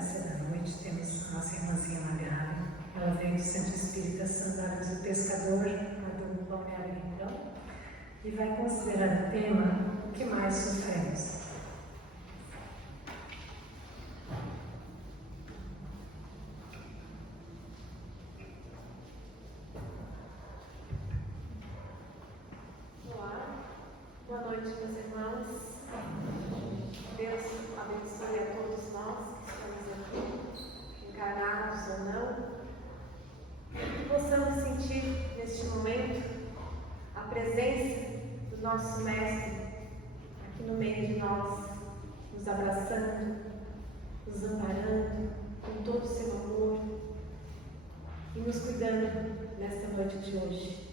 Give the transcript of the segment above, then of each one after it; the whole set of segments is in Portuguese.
Nessa noite temos nossa irmãzinha Magali. Ela vem do Centro Espírita Sandálios do Pescador, do Balneário Rincão, e vai considerar o tema: o que mais sofremos? Olá, boa noite, meus irmãos. Deus abençoe a todos nós que estamos aqui, encarnados ou não, que possamos sentir neste momento a presença do nosso Mestre aqui no meio de nós, nos abraçando, nos amparando com todo o seu amor e nos cuidando nesta noite de hoje.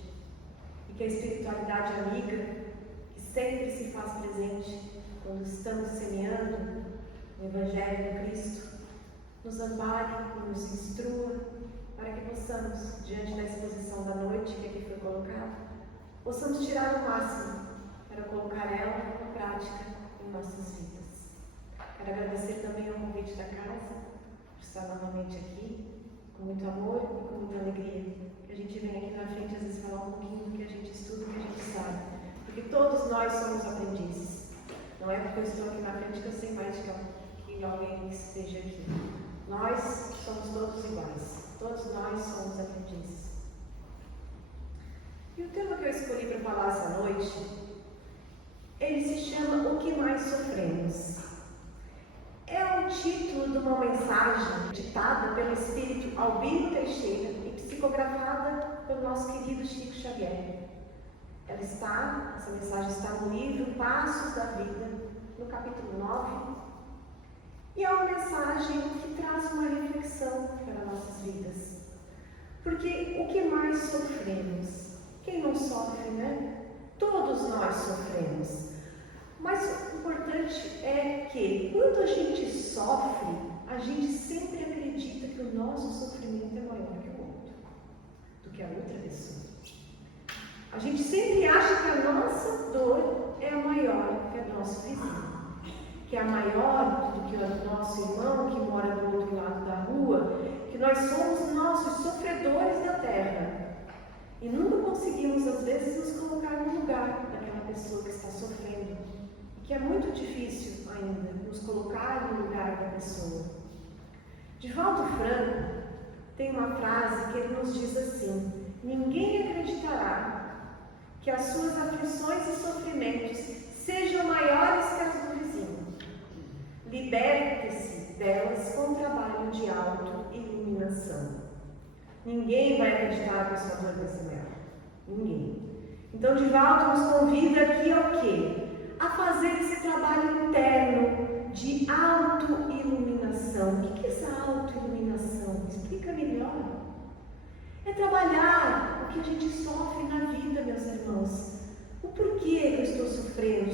E que a espiritualidade amiga, que sempre se faz presente quando estamos semeando o Evangelho do Cristo, nos ampare e nos instrua para que possamos, diante da exposição da noite que aqui foi colocada, possamos tirar o máximo para colocar ela em prática em nossas vidas. Quero agradecer também ao convite da casa por estar novamente aqui, com muito amor e com muita alegria. Que a gente vem aqui na frente às vezes falar um pouquinho do que a gente estuda, do que a gente sabe, porque todos nós somos aprendizes. Não é porque eu estou aqui na frente que eu sei mais que alguém esteja aqui. Nós somos todos iguais. Todos nós somos aprendizes. E o tema que eu escolhi para falar essa noite, ele se chama O que mais sofremos? É o título de uma mensagem ditada pelo espírito Albino Teixeira e psicografada pelo nosso querido Chico Xavier. Essa mensagem está no livro Passos da Vida, no capítulo 9, e é uma mensagem que traz uma reflexão para nossas vidas. Porque o que mais sofremos? Quem não sofre, né? Todos nós sofremos. Mas o importante é que, quando a gente sofre, a gente sempre acredita que o nosso sofrimento é maior que o outro, do que a outra pessoa. A gente sempre acha que a nossa dor é maior que a do nosso vizinho, que é maior do que o nosso irmão que mora do outro lado da rua, que nós somos nossos sofredores da terra. E nunca conseguimos, às vezes, nos colocar no lugar daquela pessoa que está sofrendo, que é muito difícil ainda nos colocar no lugar da pessoa. Divaldo Franco tem uma frase que ele nos diz assim: ninguém acreditará que as suas aflições e sofrimentos sejam maiores que as do vizinho. Liberte-se delas com trabalho de auto-iluminação. Ninguém vai acreditar que a sua dor vai ser maior. Ninguém. Então, Divaldo nos convida aqui ao quê? A fazer esse trabalho interno de auto-iluminação. O que é essa auto-iluminação? Explica melhor. É trabalhar o que a gente sofre na vida, meus irmãos. O porquê que eu estou sofrendo?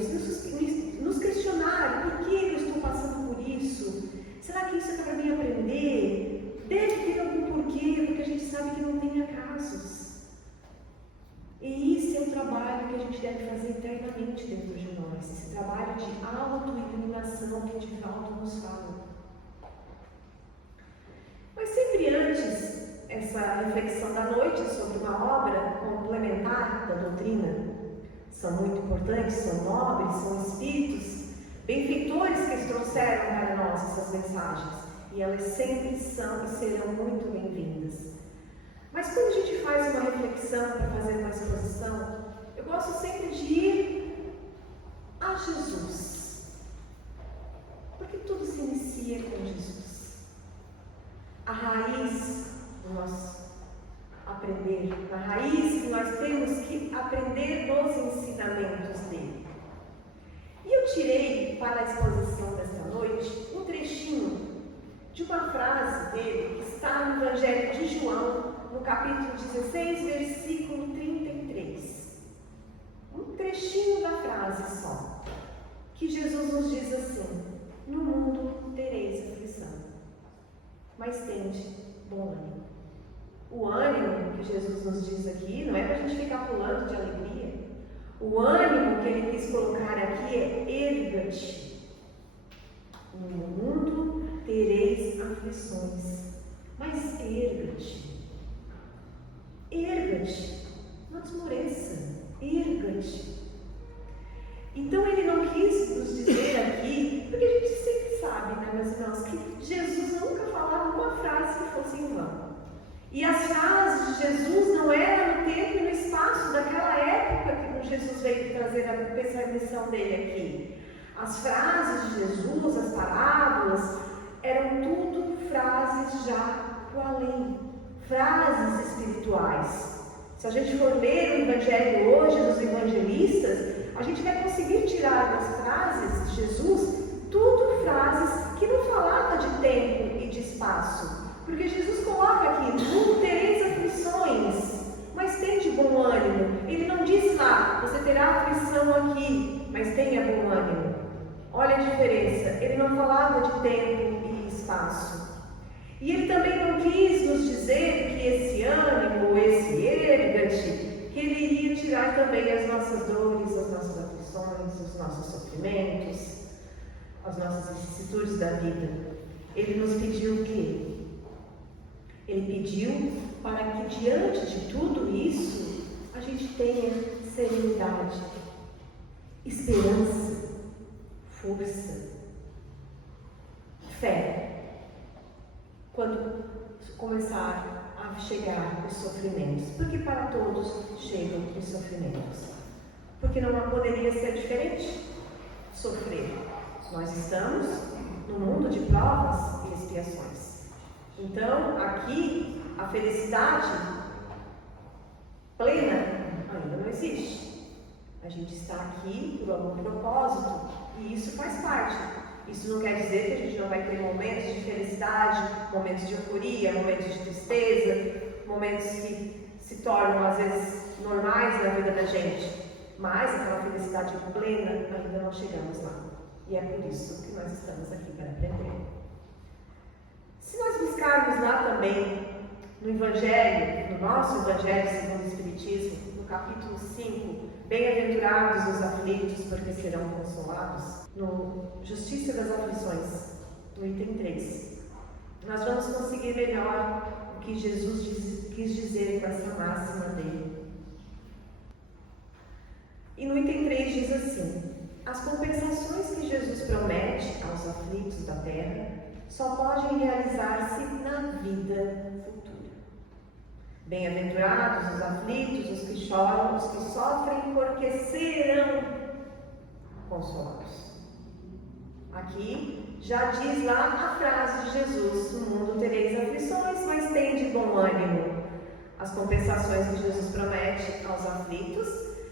Nos questionar o porquê que eu estou passando por isso. Será que isso é para mim aprender? Deve ter algum porquê, porque a gente sabe que não tem acasos. E isso é o trabalho que a gente deve fazer internamente dentro de nós. Esse trabalho de auto-iluminação que Divaldo nos fala. Mas sempre antes, essa reflexão da noite sobre uma obra complementar da doutrina, são muito importantes, são nobres, são espíritos, benfeitores que trouxeram para nós essas mensagens, e elas sempre são e serão muito bem-vindas. Mas quando a gente faz uma reflexão para fazer uma exposição, eu gosto sempre de ir a Jesus, porque tudo se inicia com Jesus. A raiz do nosso aprender, a raiz que nós temos que aprender dos ensinamentos dele. E eu tirei para a exposição desta noite um trechinho de uma frase dele que está no Evangelho de João, no capítulo 16, versículo 33. Um trechinho da frase só, que Jesus nos diz assim: no mundo tereis aflição, mas tende bom ânimo. O ânimo que Jesus nos diz aqui não é para a gente ficar pulando de alegria. O ânimo que ele quis colocar aqui é: erga-te. No mundo tereis aflições, mas erga-te. Erga-te, não desmoreça, erga-te. Então ele não quis nos dizer aqui, porque a gente sempre sabe, né, meus irmãos, que Jesus nunca falava uma frase que fosse em vão. E as frases de Jesus não eram no tempo e no espaço daquela época que Jesus veio trazer a missão dele aqui. As frases de Jesus, as parábolas, eram tudo frases já do além, frases espirituais. Se a gente for ler o Evangelho hoje dos evangelistas, a gente vai conseguir tirar das frases de Jesus tudo frases que não falavam de tempo e de espaço. Porque Jesus coloca aqui, no mundo tereis aflições, mas tem de bom ânimo. Ele não diz lá, você terá aflição aqui, mas tenha bom ânimo. Olha a diferença, ele não falava de tempo e espaço. E ele também não quis nos dizer que esse ânimo, esse erga-te, que ele iria tirar também as nossas dores, as nossas aflições, os nossos sofrimentos, as nossas vicissitudes da vida. Ele nos pediu o quê? Ele pediu para que diante de tudo isso, a gente tenha serenidade, esperança, força, fé. Quando começar a chegar os sofrimentos, porque para todos chegam os sofrimentos, porque não poderia ser diferente sofrer. Nós estamos no mundo de provas e expiações. Então, aqui, a felicidade plena ainda não existe. A gente está aqui por algum propósito e isso faz parte. Isso não quer dizer que a gente não vai ter momentos de felicidade, momentos de euforia, momentos de tristeza, momentos que se tornam às vezes normais na vida da gente. Mas aquela felicidade plena ainda não chegamos lá. E é por isso que nós estamos aqui para aprender. Se nós buscarmos lá também, no Evangelho, no nosso Evangelho segundo o Espiritismo, no capítulo 5, bem-aventurados os aflitos, porque serão consolados, no Justiça das Aflições, no item 3, nós vamos conseguir melhor o que Jesus quis dizer com essa máxima dele. E no item 3 diz assim: as compensações que Jesus promete aos aflitos da terra só podem realizar-se na vida futura. Bem-aventurados os aflitos, os que choram, os que sofrem, porque serão consolados. Aqui já diz lá a frase de Jesus: no mundo tereis aflições, mas tende bom ânimo. As compensações que Jesus promete aos aflitos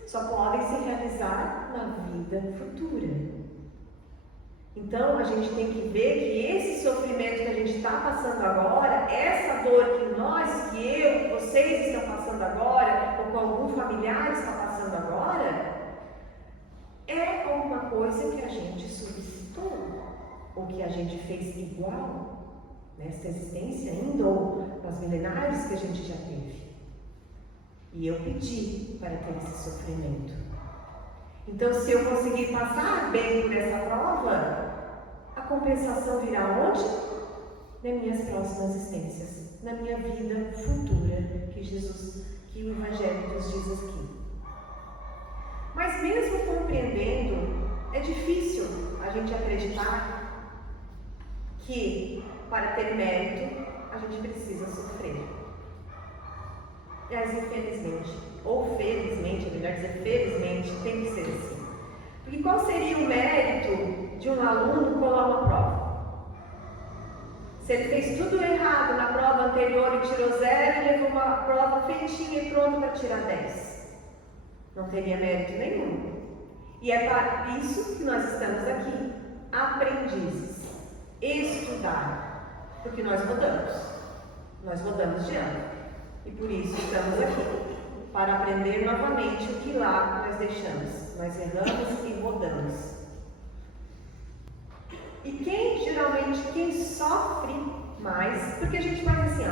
só podem se realizar na vida futura. Então, a gente tem que ver que esse sofrimento que a gente está passando agora, essa dor que nós, que eu, que vocês estão passando agora, ou que algum familiar está passando agora, é alguma coisa que a gente solicitou, ou que a gente fez igual nessa existência ainda, ou nas milenares que a gente já teve. E eu pedi para ter esse sofrimento. Então, se eu conseguir passar bem por essa prova, a compensação virá onde? Nas minhas próximas existências, na minha vida futura, que o Evangelho nos diz aqui. Mas mesmo compreendendo, é difícil a gente acreditar que para ter mérito a gente precisa sofrer. Mas infelizmente, ou felizmente, é melhor dizer felizmente, tem que ser assim. Porque qual seria o mérito de um aluno colar uma prova? Se ele fez tudo errado na prova anterior e tirou 0 e levou uma prova feitinha e pronta para tirar 10. Não teria mérito nenhum. E é para isso que nós estamos aqui, aprendizes, estudar, porque nós mudamos de ano. E por isso estamos aqui, para aprender novamente o que lá nós deixamos. Nós erramos e rodamos. E quem sofre mais, porque a gente vai assim,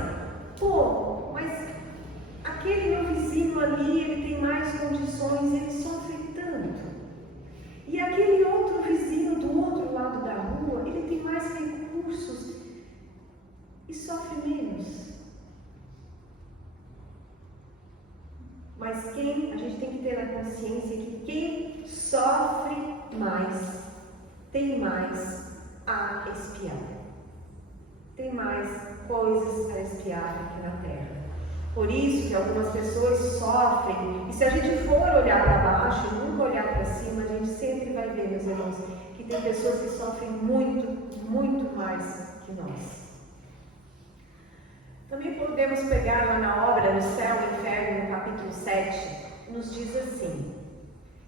pô, mas aquele meu vizinho ali, ele tem mais condições, ele sofre tanto. E aquele outro vizinho do outro lado da rua, ele tem mais recursos. consciência que quem sofre mais tem mais a expiar. Tem mais coisas a expiar aqui na Terra. Por isso que algumas pessoas sofrem, e se a gente for olhar para baixo e nunca olhar para cima, a gente sempre vai ver, meus irmãos, que tem pessoas que sofrem muito, muito mais que nós. Também podemos pegar lá na obra No Céu e Inferno, no capítulo 7, nos diz assim,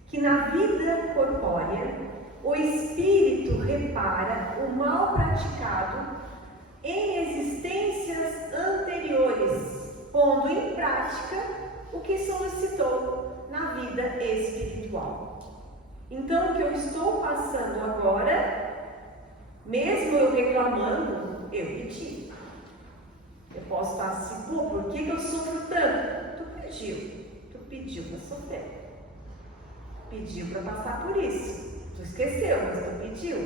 que na vida corpórea, o espírito repara o mal praticado em existências anteriores, pondo em prática o que solicitou na vida espiritual. Então, o que eu estou passando agora, mesmo eu reclamando, eu pedi. Eu posso estar assim, por que eu sofro tanto? Tu pediu para sofrer. Pediu para passar por isso. Tu esqueceu, mas tu pediu.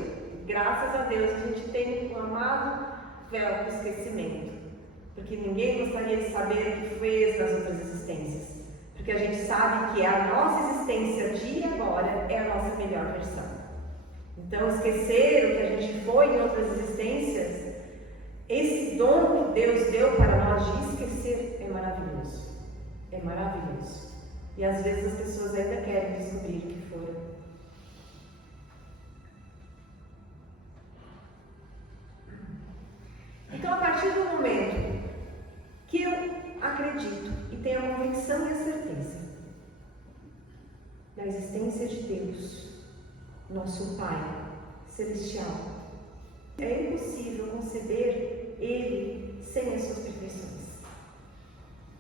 Graças a Deus a gente tem um amado véu do esquecimento. Porque ninguém gostaria de saber o que fez nas outras existências. Porque a gente sabe que a nossa existência de agora é a nossa melhor versão. Então, esquecer o que a gente foi em outras existências, esse dom que Deus deu para nós de esquecer é maravilhoso. É maravilhoso. E às vezes as pessoas ainda querem descobrir o que foram. Então, a partir do momento que eu acredito e tenho a convicção e a certeza da existência de Deus, nosso Pai Celestial, é impossível conceber Ele sem as suas perfeições.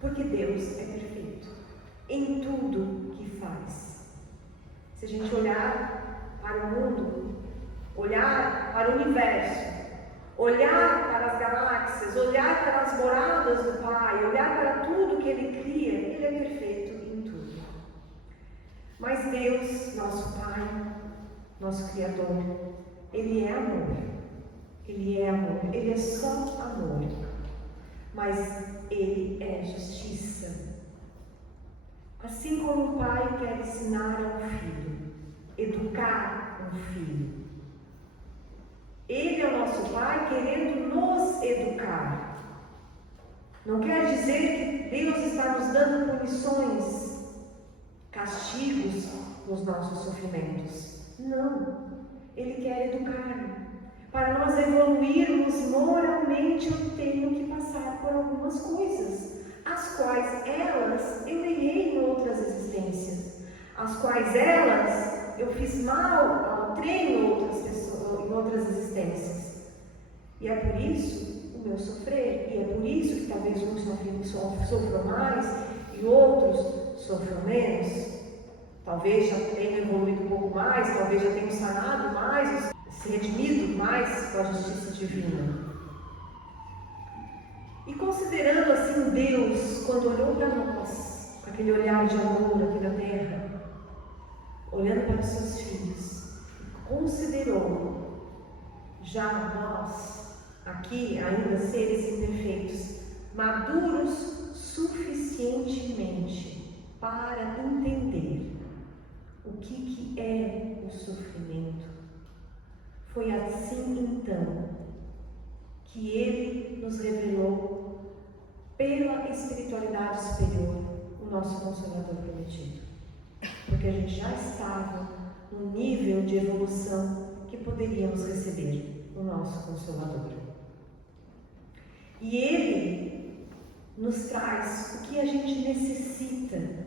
Porque Deus é perfeito em tudo que faz. Se a gente olhar para o mundo, olhar para o universo, olhar para as galáxias, olhar para as moradas do Pai, olhar para tudo que Ele cria, Ele é perfeito em tudo. Mas Deus, nosso Pai, nosso Criador, Ele é amor. Ele é amor. Ele é só amor. Mas Ele é justiça. Assim como o Pai quer ensinar ao filho, educar um filho, Ele é o nosso Pai querendo nos educar. Não quer dizer que Deus está nos dando punições, castigos nos nossos sofrimentos. Não. Ele quer educar. Para nós evoluirmos moralmente, eu tenho que passar por algumas coisas, as quais elas eu errei em outras existências, as quais elas eu fiz mal ao treino outras pessoas, em outras existências. E é por isso o meu sofrer, e é por isso que talvez uns sofram mais e outros sofram menos. Talvez já tenham evoluído um pouco mais, talvez já tenham sanado mais, se redimido mais com a justiça divina. E considerando assim Deus, quando olhou para nós, com aquele olhar de amor aqui na terra, olhando para os seus filhos, considerou já nós, aqui ainda seres imperfeitos, maduros suficientemente para entender o que é o sofrimento. Foi assim então que Ele nos revelou pela espiritualidade superior o nosso Consolador prometido. Porque a gente já estava no nível de evolução que poderíamos receber o nosso Consolador. E Ele nos traz o que a gente necessita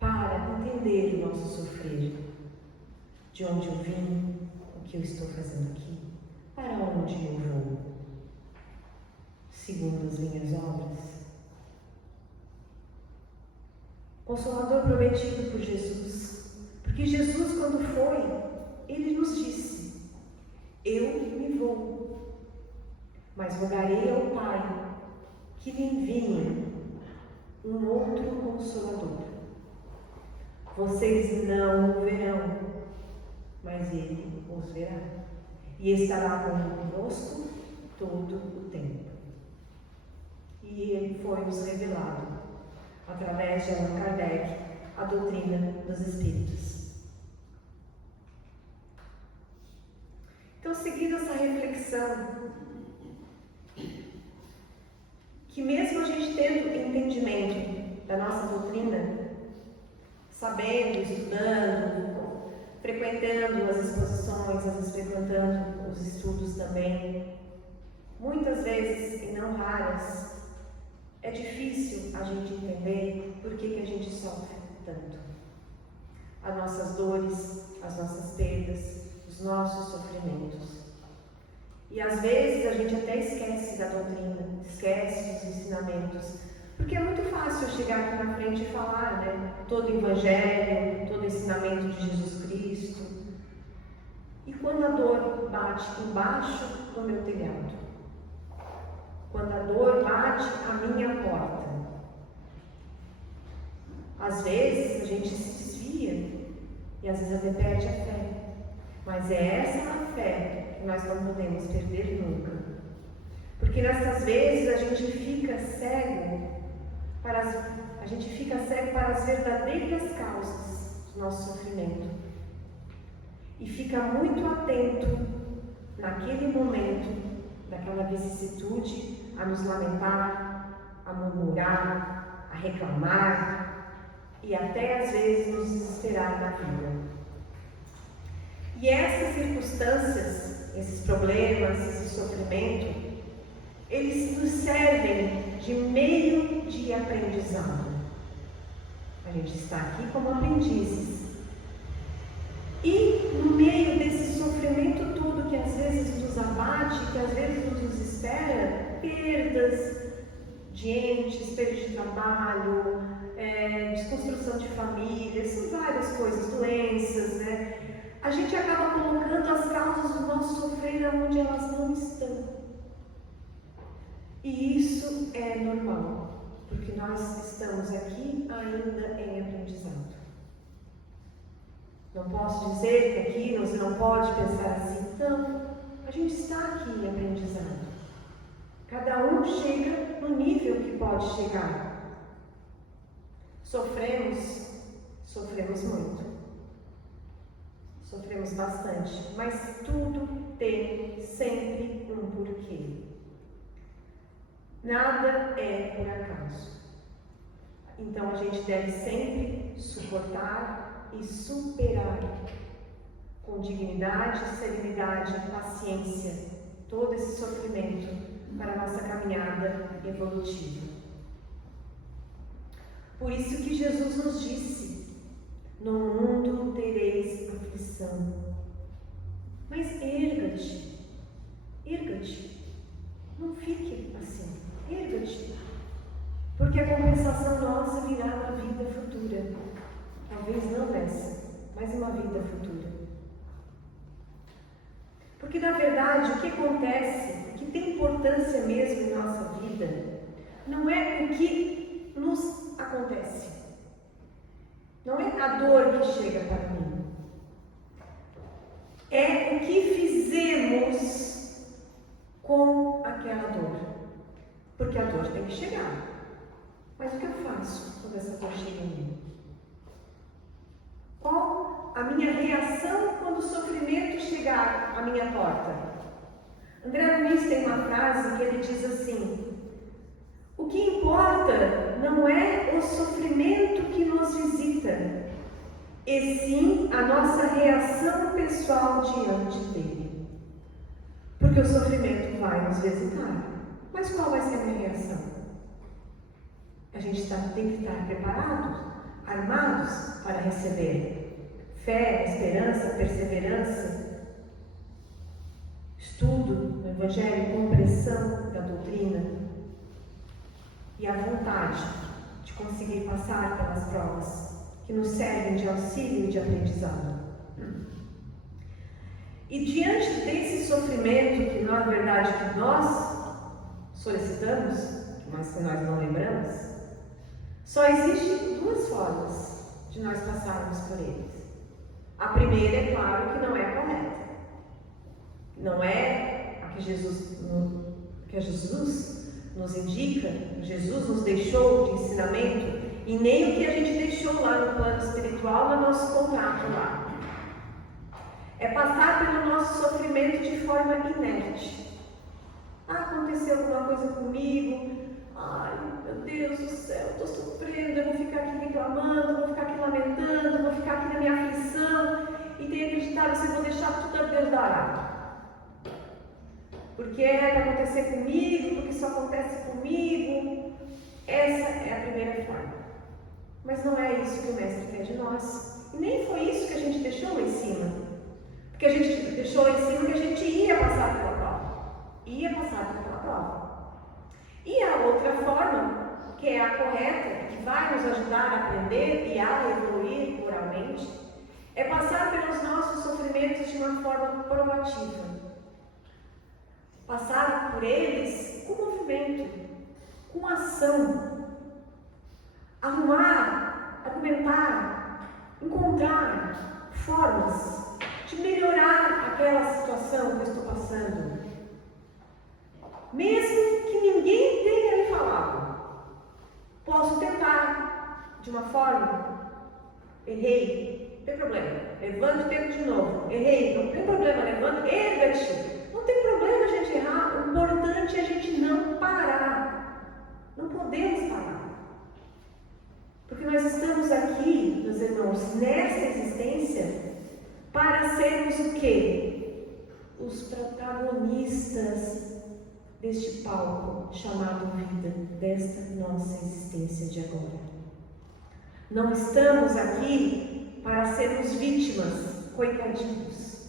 para entender o nosso sofrer. De onde eu vim, o que eu estou fazendo aqui, para onde eu vou, segundo as minhas obras. Consolador prometido por Jesus, porque Jesus, quando foi, Ele nos disse: eu me vou, mas rogarei ao Pai que lhe envie um outro Consolador. Vocês não o verão, mas Ele os verá, e estará conosco todo o tempo. E Ele foi nos revelado, através de Allan Kardec, a doutrina dos Espíritos. Então, seguindo essa reflexão, que mesmo a gente tendo entendimento da nossa doutrina, sabendo, estudando, frequentando as exposições, às vezes frequentando os estudos também, muitas vezes, e não raras, é difícil a gente entender por que a gente sofre tanto. As nossas dores, as nossas perdas, os nossos sofrimentos. E às vezes a gente até esquece da doutrina, esquece dos ensinamentos, porque é muito fácil eu chegar aqui na frente e falar, né? Todo o Evangelho, todo o ensinamento de Jesus Cristo. E quando a dor bate embaixo do meu telhado, quando a dor bate à minha porta, às vezes a gente se desvia e às vezes até perde a fé. Mas é essa a fé que nós não podemos perder nunca. Porque nessas vezes a gente fica cego para as verdadeiras causas do nosso sofrimento. E fica muito atento naquele momento, daquela vicissitude, a nos lamentar, a murmurar, a reclamar e até às vezes nos desesperar da vida. E essas circunstâncias, esses problemas, esse sofrimento, eles nos servem de meio de aprendizado. A gente está aqui como aprendizes. E no meio desse sofrimento todo que às vezes nos abate, que às vezes nos desespera, perdas de entes, perda de trabalho, desconstrução de família, são várias coisas, doenças, né? A gente acaba colocando as causas do nosso sofrer onde elas não estão. E isso é normal, porque nós estamos aqui ainda em aprendizado. Não posso dizer que aqui você não pode pensar assim. Não, a gente está aqui em aprendizado. Cada um chega no nível que pode chegar. Sofremos muito. Sofremos bastante, mas tudo tem sempre um porquê. Nada é por acaso. Então a gente deve sempre suportar e superar com dignidade, serenidade, paciência todo esse sofrimento para a nossa caminhada evolutiva. Por isso que Jesus nos disse: no mundo tereis aflição, mas erga-te, não fique assim, erga-te, porque a compensação nossa virá na vida futura, talvez não nessa, mas uma vida futura. Porque na verdade o que acontece, o que tem importância mesmo em nossa vida, não é o que nos acontece. Não é a dor que chega para mim. É o que fizemos com aquela dor. Porque a dor tem que chegar. Mas o que eu faço quando essa dor chega em mim? Qual a minha reação quando o sofrimento chegar à minha porta? André Luiz tem uma frase que ele diz assim: o que importa não é o sofrimento que nos visita, e sim a nossa reação pessoal diante dele. Porque o sofrimento vai nos visitar, mas qual vai ser a minha reação? A gente tem que estar preparados, armados para receber fé, esperança, perseverança, estudo do Evangelho, compreensão da doutrina e a vontade de conseguir passar pelas provas que nos servem de auxílio e de aprendizado. E diante desse sofrimento que na verdade que nós solicitamos, mas que nós não lembramos, só existem duas formas de nós passarmos por eles. A primeira, é claro, que não é a correta. Não é a que Jesus nos indica, Jesus nos deixou de ensinamento e nem o que a gente deixou lá no plano espiritual, no nosso contrato lá. É passar pelo nosso sofrimento de forma inerte. Aconteceu alguma coisa comigo, ai meu Deus do céu, estou sofrendo, eu vou ficar aqui reclamando, vou ficar aqui lamentando, vou ficar aqui na minha aflição, e tenho acreditado assim, vou deixar tudo a Deus dará. Porque é para acontecer comigo, porque isso acontece comigo. Essa é a primeira forma. Mas não é isso que o Mestre quer de nós. E nem foi isso que a gente deixou lá em cima. Porque a gente deixou lá em cima que a gente ia passar pela prova. Ia passar pela prova. E a outra forma, que é a correta, que vai nos ajudar a aprender e a evoluir moralmente, é passar pelos nossos sofrimentos de uma forma proativa. Passar por eles com movimento, com ação. Arrumar, argumentar, encontrar formas de melhorar aquela situação que eu estou passando. Mesmo que ninguém tenha me falado, posso tentar de uma forma. Errei, não tem problema, levanta o tempo de novo. Errei, não tem problema, levanta, erga-te. Não tem problema a gente errar, o importante é a gente não parar. Não podemos parar. Porque nós estamos aqui, meus irmãos, nessa existência, para sermos o quê? Os protagonistas deste palco chamado vida, desta nossa existência de agora. Não estamos aqui para sermos vítimas, coitadinhos.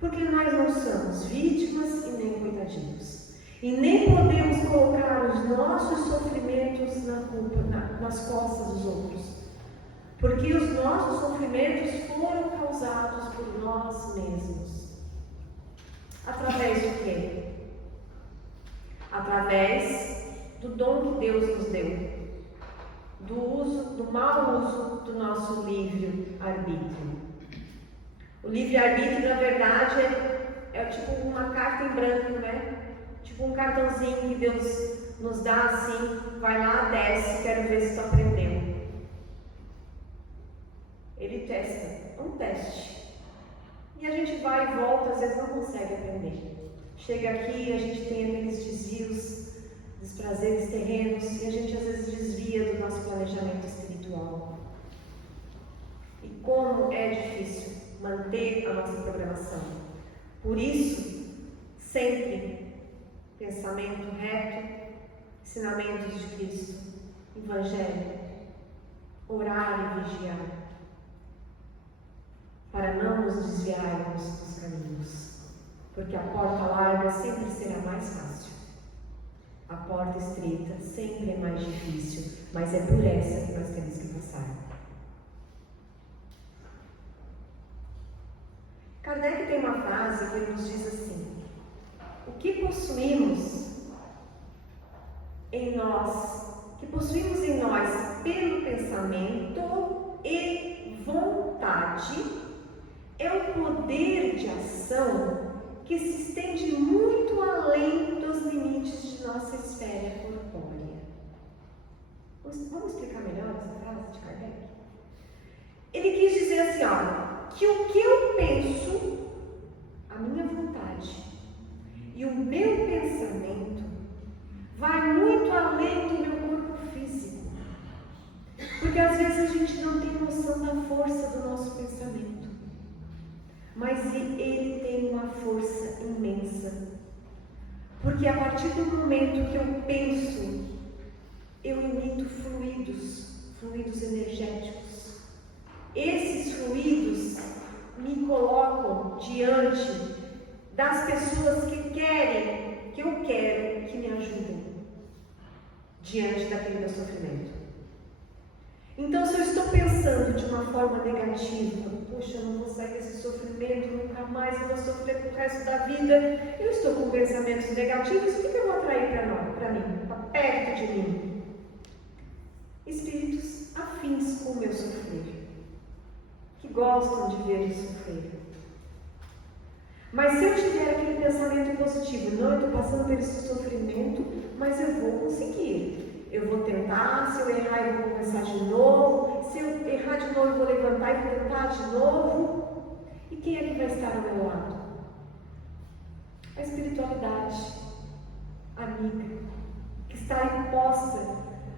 Porque nós não somos vítimas e nem coitadinhos. E nem podemos colocar os nossos sofrimentos na culpa, nas costas dos outros. Porque os nossos sofrimentos foram causados por nós mesmos. Através do quê? Através do dom que Deus nos deu. Do mau uso do nosso livre-arbítrio. O livre-arbítrio, na verdade, é tipo uma carta em branco, né? Tipo um cartãozinho que Deus nos dá assim, vai lá, desce, quero ver se tu aprendeu. Ele testa, é um teste. E a gente vai e volta, às vezes não consegue aprender. Chega aqui, a gente tem aqueles desvios, dos prazeres terrenos, e a gente às vezes desvia do nosso planejamento espiritual. E como é difícil manter a nossa programação. Por isso, sempre pensamento reto, ensinamentos de Cristo, Evangelho, orar e vigiar, para não nos desviarmos dos caminhos, porque a porta larga sempre será mais fácil, a porta estreita sempre é mais difícil, mas é por essa que nós temos que passar. Kardec tem uma frase que ele nos diz assim: o que possuímos em nós pelo pensamento e vontade é o poder de ação que se estende muito além dos limites de nossa esfera corpórea. Vamos explicar melhor essa frase de Kardec? Ele quis dizer assim, que o que eu penso, a minha vontade e o meu pensamento vai muito além do meu corpo físico. Porque às vezes a gente não tem noção da força do nosso pensamento. Mas ele tem uma força imensa. Porque a partir do momento que eu penso, eu emito fluidos energéticos. Esses fluidos me colocam diante das pessoas que eu quero que me ajudem diante daquele meu sofrimento. Então, se eu estou pensando de uma forma negativa, poxa, eu não vou sair desse sofrimento, nunca mais eu vou sofrer pro resto da vida, eu estou com pensamentos negativos, o que eu vou atrair para mim, para perto de mim? Espíritos afins com o meu sofrer, que gostam de ver eu sofrer. Mas se eu tiver aquele pensamento positivo, não, eu estou passando por esse sofrimento, mas eu vou conseguir. eu vou tentar, se eu errar eu vou começar de novo, se eu errar de novo eu vou levantar e vou tentar de novo. E quem é que vai estar ao meu lado? A espiritualidade amiga, que está imposta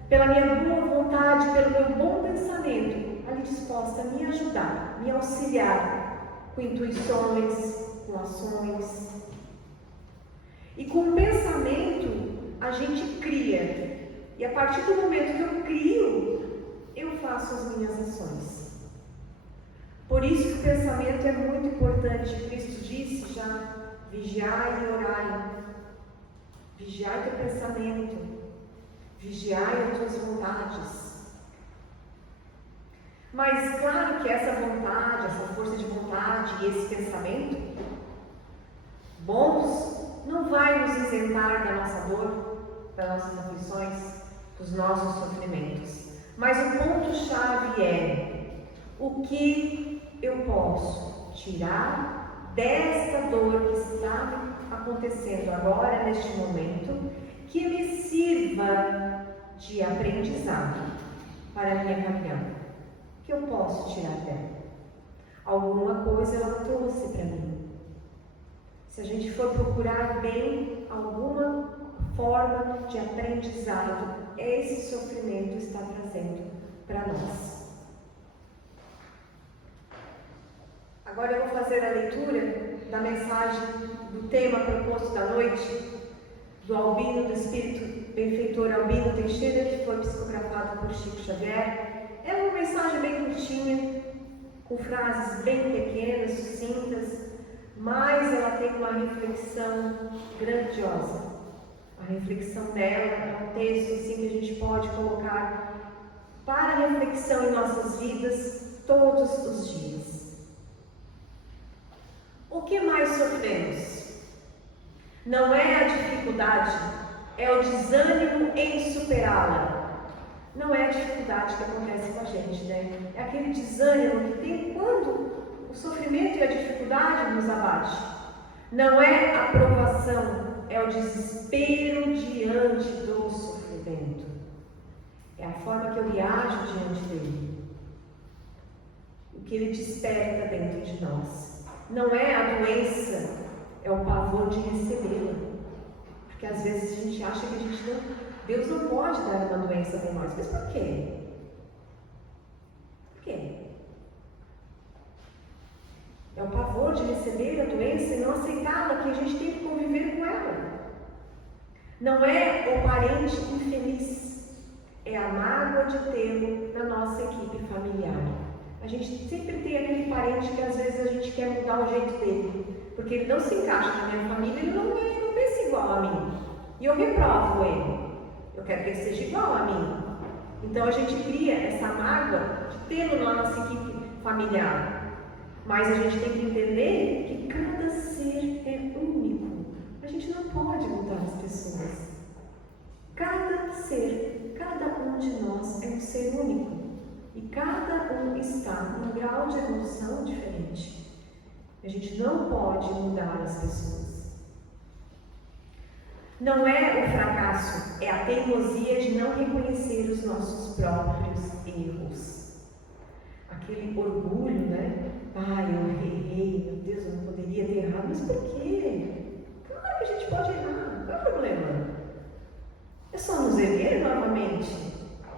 pela minha boa vontade, pelo meu bom pensamento, ali disposta a me ajudar, me auxiliar com intuições, com ações. E com o pensamento a gente cria. E a partir do momento que eu crio, eu faço as minhas ações. Por isso que o pensamento é muito importante. Cristo disse já: vigiai e orai. Vigiai teu pensamento. Vigiai as tuas vontades. Mas claro que essa vontade, essa força de vontade e esse pensamento bons não vai nos isentar da nossa dor, das nossas aflições, dos nossos sofrimentos. Mas o ponto-chave é: o que eu posso tirar desta dor que está acontecendo agora, neste momento, que me sirva de aprendizado para a minha caminhada? O que eu posso tirar dela? Alguma coisa ela trouxe para mim. Se a gente for procurar bem alguma forma de aprendizado, esse sofrimento está trazendo para nós. Agora eu vou fazer a leitura da mensagem do tema proposto da noite, do Albino, do Espírito Benfeitor Albino Teixeira, que foi psicografado por Chico Xavier. É uma mensagem bem curtinha, com frases bem pequenas, sucintas, mas ela tem uma reflexão grandiosa. A reflexão dela é um texto assim, que a gente pode colocar para reflexão em nossas vidas todos os dias. O que mais sofremos? Não é a dificuldade, é o desânimo em superá-la. Não é a dificuldade que acontece com a gente, né? É aquele desânimo que tem quando o sofrimento e a dificuldade nos abate. Não é a provação, é o desespero diante do sofrimento. É a forma que eu reajo diante dele. O que ele desperta dentro de nós. Não é a doença, é o pavor de recebê-la. Porque às vezes a gente acha que Deus não pode dar uma doença para nós. Mas por quê? Por quê? É o pavor de receber a doença e não aceitá-la, que a gente tem que conviver com ela. Não é o parente infeliz, é a mágoa de tê-lo na nossa equipe familiar. A gente sempre tem aquele parente que às vezes a gente quer mudar o jeito dele, porque ele não se encaixa na minha família, ele não pensa igual a mim. E eu reprovo ele. Eu quero que ele seja igual a mim. Então a gente cria essa mágoa de tê-lo na nossa equipe familiar. Mas a gente tem que entender que cada ser é único. A gente não pode mudar as pessoas. Cada ser, cada um de nós é um ser único. E cada um está num grau de evolução diferente. A gente não pode mudar as pessoas. Não é o fracasso, é a teimosia de não reconhecer os nossos próprios erros. Aquele orgulho, né? Eu errei, meu Deus, eu não poderia ter errado. Mas por quê? Claro que a gente pode errar, qual é o problema? É só nos erguer novamente.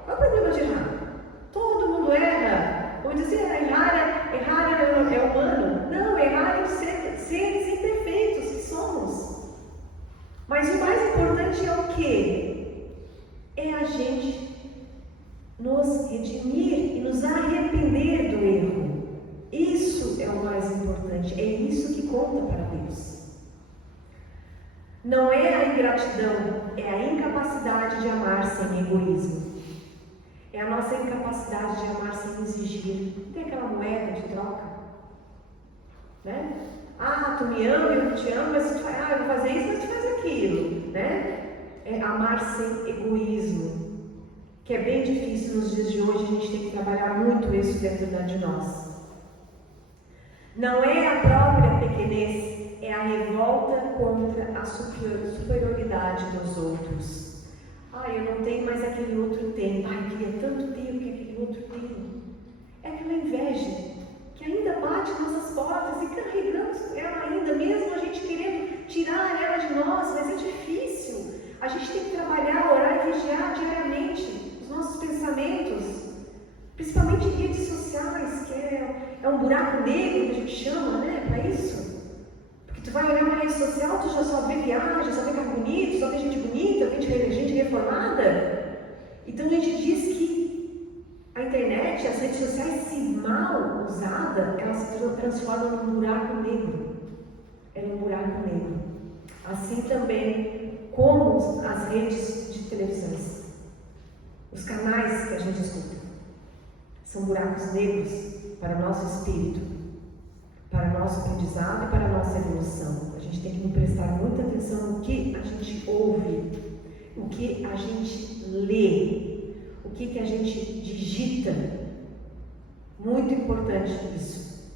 Qual é o problema de errar? Todo mundo erra. Vamos dizer, errar é humano. Não, errar é seres imperfeitos que somos. Mas o mais importante é o quê? É a gente nos redimir e nos arrepender do erro. Isso é o mais importante, é isso que conta para Deus. Não é a ingratidão, é a incapacidade de amar sem egoísmo. É a nossa incapacidade de amar sem exigir. Tem aquela moeda de troca, né? Tu me ama, eu te amo, mas tu faz, eu vou fazer isso, mas tu faz aquilo, né? É amar sem egoísmo, que é bem difícil nos dias de hoje. A gente tem que trabalhar muito isso dentro de nós. Não é a própria pequenez, é a revolta contra a superioridade dos outros. Eu não tenho, mas aquele outro tem. Eu queria tanto ter o que aquele outro tem. É aquela inveja que ainda bate nossas portas e carregamos ela ainda, mesmo a gente querendo tirar ela de nós, mas é difícil. A gente tem que trabalhar, orar e vigiar diariamente os nossos pensamentos, principalmente em redes sociais, que é um buraco negro que a gente chama, né, para isso. Porque tu vai olhar uma rede social, tu já só vê viagem, só vê carro bonito, só vê gente bonita, vê gente reformada. Então a gente diz que a internet, as redes sociais, se mal usada, elas se transformam num buraco negro. É um buraco negro. Assim também como as redes de televisões. Os canais que a gente escuta são buracos negros para o nosso espírito, para o nosso aprendizado e para a nossa evolução. A gente tem que prestar muita atenção no que a gente ouve, o que a gente lê, o que a gente digita. Muito importante isso.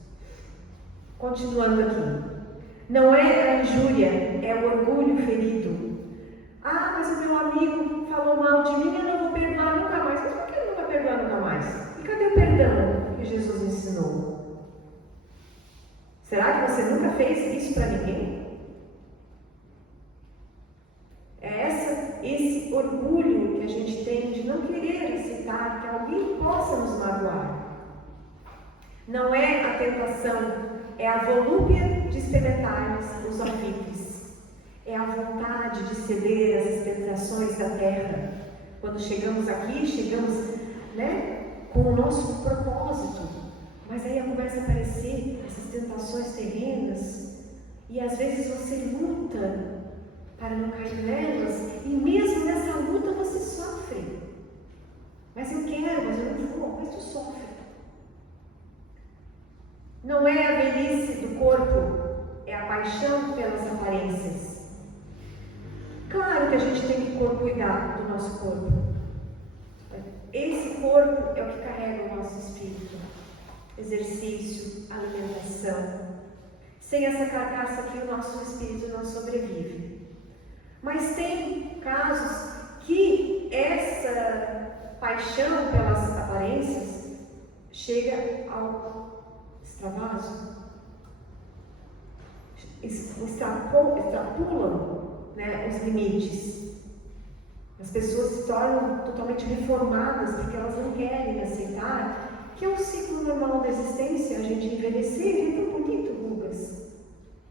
Continuando aqui. Não é a injúria, é o orgulho ferido. Mas o meu amigo falou mal de mim, eu não vou perdoar nunca mais. Mas por que não vai perdoar nunca mais? E cadê o perdão que Jesus ensinou? Será que você nunca fez isso para ninguém? É esse orgulho que a gente tem de não querer aceitar que alguém possa nos magoar. Não é a tentação, é a volúpia de experimentar os alvitres. É a vontade de ceder às tentações da terra. Quando chegamos aqui, chegamos, com o nosso propósito. Mas aí começa a aparecer essas tentações terrenas. E às vezes você luta para não cair nelas. E mesmo nessa luta você sofre. Mas eu quero, mas eu não vou. Mas tu sofre. Não é a velhice do corpo, é a paixão pelas aparências. Claro que a gente tem que cuidar do nosso corpo. Esse corpo é o que carrega o nosso espírito. Exercício, alimentação. Sem essa carcaça aqui, o nosso espírito não sobrevive. Mas tem casos que essa paixão pelas aparências chega ao extravaso, extrapolam os limites. As pessoas se tornam totalmente reformadas porque elas não querem aceitar que é um ciclo normal da existência, a gente envelhecer. É tão bonito, rugas,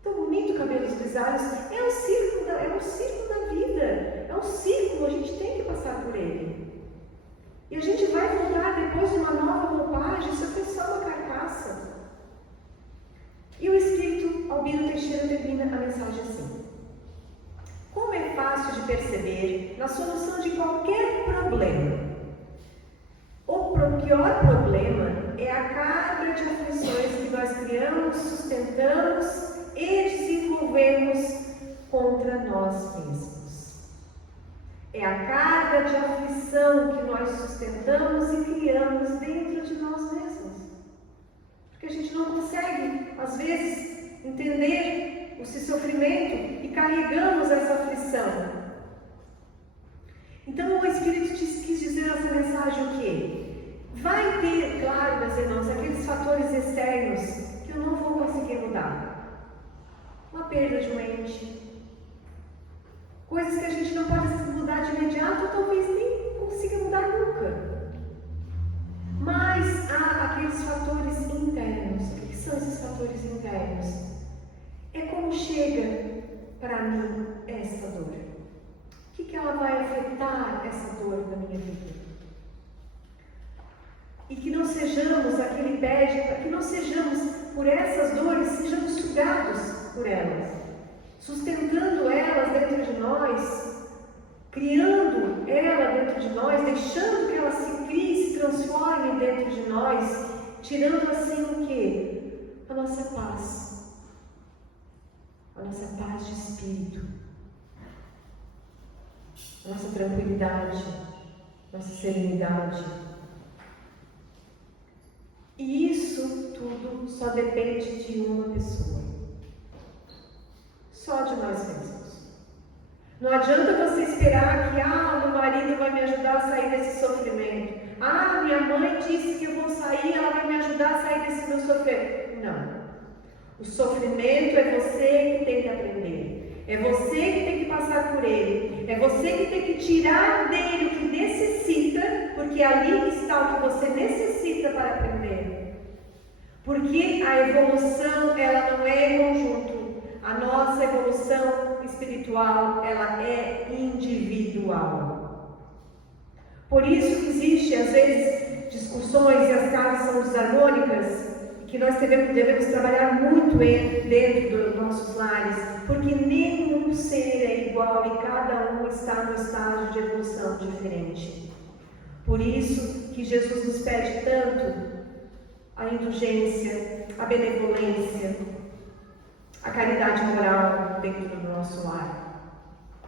tão bonito, cabelos grisalhos. É um ciclo da vida, é um ciclo, a gente tem que passar por ele. E a gente vai voltar depois de uma nova roupagem, isso é só uma carcaça. E o Espírito Albino Teixeira termina a mensagem assim: como é fácil de perceber na solução de qualquer problema. O pior problema é a carga de aflições que nós criamos, sustentamos e desenvolvemos contra nós mesmos. É a carga de aflição que nós sustentamos e criamos dentro de nós mesmos. Porque a gente não consegue, às vezes, entender o seu sofrimento e carregamos essa aflição. Então o Espírito quis dizer nessa mensagem o quê? Vai ter, claro, meus irmãos, aqueles fatores externos que eu não vou conseguir mudar. Uma perda de um ente. Coisas que a gente não pode mudar de imediato, ou talvez nem consiga mudar nunca. Mas há aqueles fatores internos. O que são esses fatores internos? É como chega para mim essa dor. O que ela vai afetar essa dor na minha vida? E que não sejamos, aqui ele pede, para que não sejamos, por essas dores, sejamos sugados por elas, sustentando elas dentro de nós, criando ela dentro de nós, deixando que ela se crie, se transforme dentro de nós, tirando assim o quê? A nossa paz. A nossa paz de espírito, a nossa tranquilidade, nossa serenidade. E isso tudo só depende de uma pessoa, só de nós mesmos. Não adianta você esperar que meu marido vai me ajudar a sair desse sofrimento. Minha mãe disse que eu vou sair, ela vai me ajudar a sair desse meu sofrimento. Não. O sofrimento é você que tem que aprender. É você que tem que passar por ele. É você que tem que tirar dele o que necessita, porque ali está o que você necessita para aprender. Porque a evolução, ela não é conjunto. A nossa evolução espiritual, ela é individual. Por isso que existe, às vezes, discussões e as casas são desarmônicas, que nós devemos trabalhar muito dentro dos nossos lares, porque nenhum ser é igual e cada um está no estágio de evolução diferente. Por isso que Jesus nos pede tanto a indulgência, a benevolência, a caridade moral dentro do nosso lar.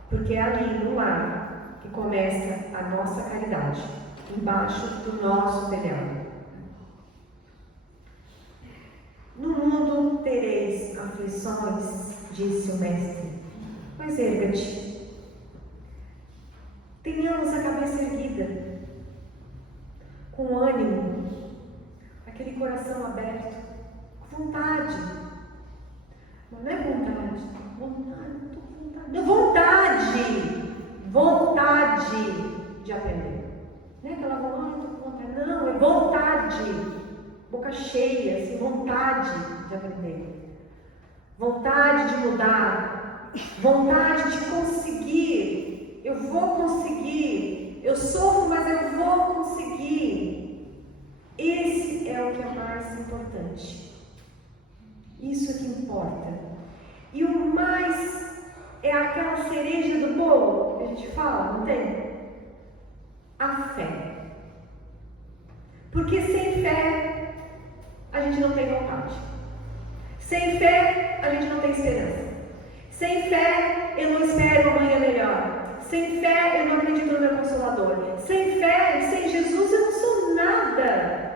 Porque é ali no lar que começa a nossa caridade, embaixo do nosso telhado. No mundo tereis aflições, disse o Mestre, mas erga-te. Tenhamos a cabeça erguida, com ânimo, aquele coração aberto, com vontade. Não é vontade, vontade de aprender. Não é aquela vontade, não, é vontade. Boca cheia, assim, vontade de aprender, vontade de mudar, vontade de conseguir. Eu vou conseguir, eu sofro, mas eu vou conseguir. Esse é o que é mais importante. Isso é que importa. E o mais é aquela cereja do bolo que a gente fala, não tem? A fé. Porque sem fé a gente não tem vontade. Sem fé, a gente não tem esperança. Sem fé, eu não espero uma manhã melhor. Sem fé, eu não acredito no meu Consolador. Sem fé, sem Jesus, eu não sou nada.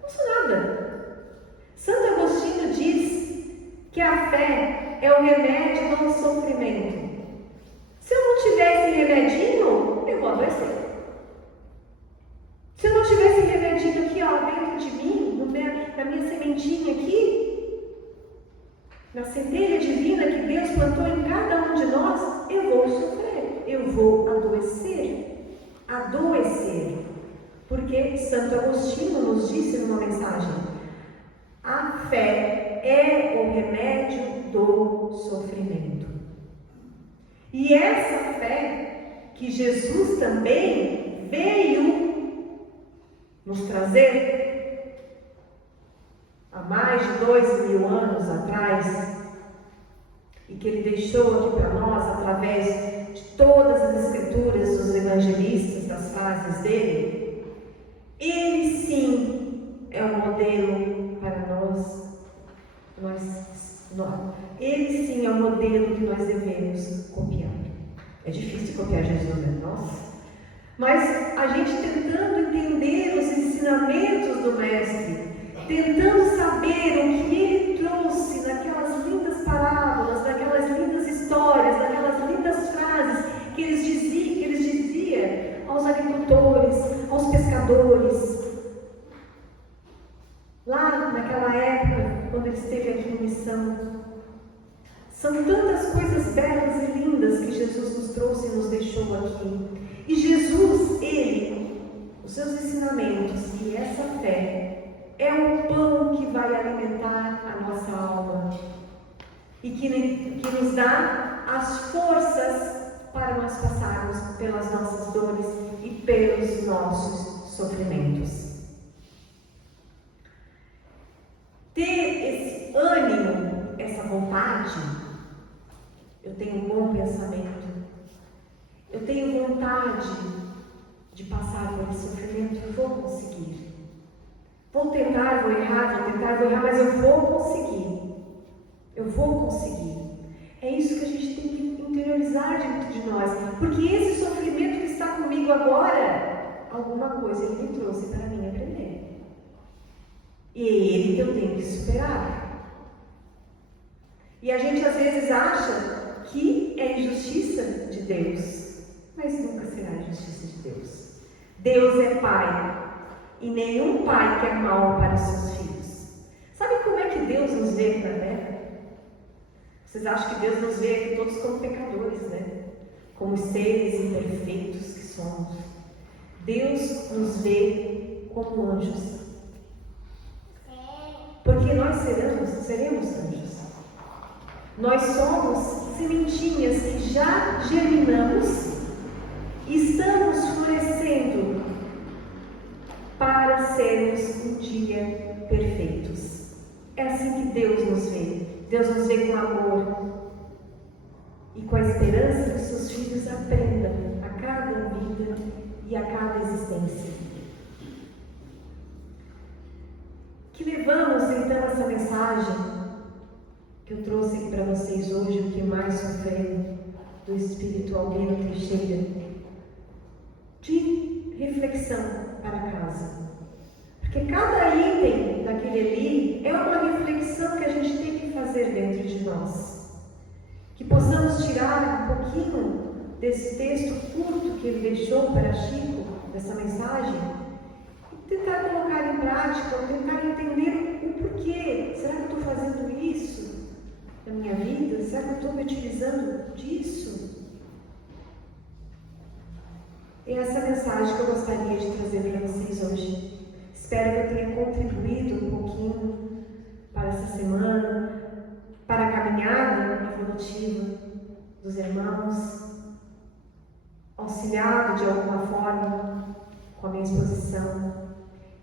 Não sou nada. Santo Agostinho diz que a fé é o remédio do sofrimento. Se eu não tivesse remedinho, eu vou adoecer. Se eu não tivesse remedinho aqui, dentro de mim, na minha sementinha aqui, na centelha divina que Deus plantou em cada um de nós, eu vou sofrer, eu vou adoecer. Porque Santo Agostinho nos disse numa mensagem: a fé é o remédio do sofrimento. E essa fé que Jesus também veio nos trazer há mais de 2000 anos atrás, e que Ele deixou aqui para nós através de todas as escrituras dos evangelistas, das frases dele, Ele sim é o modelo para nós. Ele sim é o modelo que nós devemos copiar. É difícil copiar Jesus, né? Nossa! Mas a gente tentando entender os ensinamentos do Mestre, tentando saber o que ele trouxe naquelas lindas parábolas, naquelas lindas histórias, naquelas lindas frases que ele dizia aos agricultores, aos pescadores. Lá naquela época, quando ele esteve aqui em missão. São tantas coisas belas e lindas que Jesus nos trouxe e nos deixou aqui. E Jesus, os seus ensinamentos e essa fé é o pão que vai alimentar a nossa alma e que nos dá as forças para nós passarmos pelas nossas dores e pelos nossos sofrimentos. Ter esse ânimo, essa vontade, eu tenho um bom pensamento, eu tenho vontade de passar por esse sofrimento, eu vou conseguir. Vou tentar, vou errar, mas eu vou conseguir. Eu vou conseguir. É isso que a gente tem que interiorizar dentro de nós. Porque esse sofrimento que está comigo agora, alguma coisa ele me trouxe para mim aprender. E é ele que eu tenho que superar. E a gente às vezes acha que é injustiça de Deus, mas nunca será injustiça de Deus. Deus é Pai e nenhum pai quer mal para os seus filhos. Sabe como é que Deus nos vê aqui na Terra? Vocês acham que Deus nos vê aqui todos como pecadores, né? Como seres imperfeitos que somos. Deus nos vê como anjos. Porque nós seremos anjos. Nós somos sementinhas que já germinamos e estamos florescendo para sermos um dia perfeitos. É assim que Deus nos vê. Deus nos vê com amor e com a esperança que seus filhos aprendam a cada vida e a cada existência. Que levamos então essa mensagem que eu trouxe aqui para vocês hoje, o que mais sofrendo, do Espírito Albino Teixeira, de reflexão para casa. Porque cada item daquele ali é uma reflexão que a gente tem que fazer dentro de nós. Que possamos tirar um pouquinho desse texto curto que ele deixou para Chico, dessa mensagem, e tentar colocar em prática, ou tentar entender o porquê. Será que eu estou fazendo isso na minha vida? Será que eu estou me utilizando disso? É essa mensagem que eu gostaria de trazer para vocês hoje. Espero que eu tenha contribuído um pouquinho para essa semana, para a caminhada evolutiva dos irmãos, auxiliado de alguma forma com a minha exposição.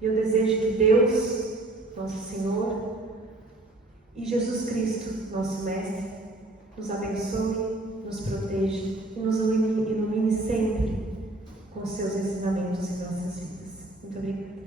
E eu desejo que Deus, nosso Senhor, e Jesus Cristo, nosso Mestre, nos abençoe, nos proteja e nos ilumine sempre com seus ensinamentos em nossas vidas. Muito obrigada.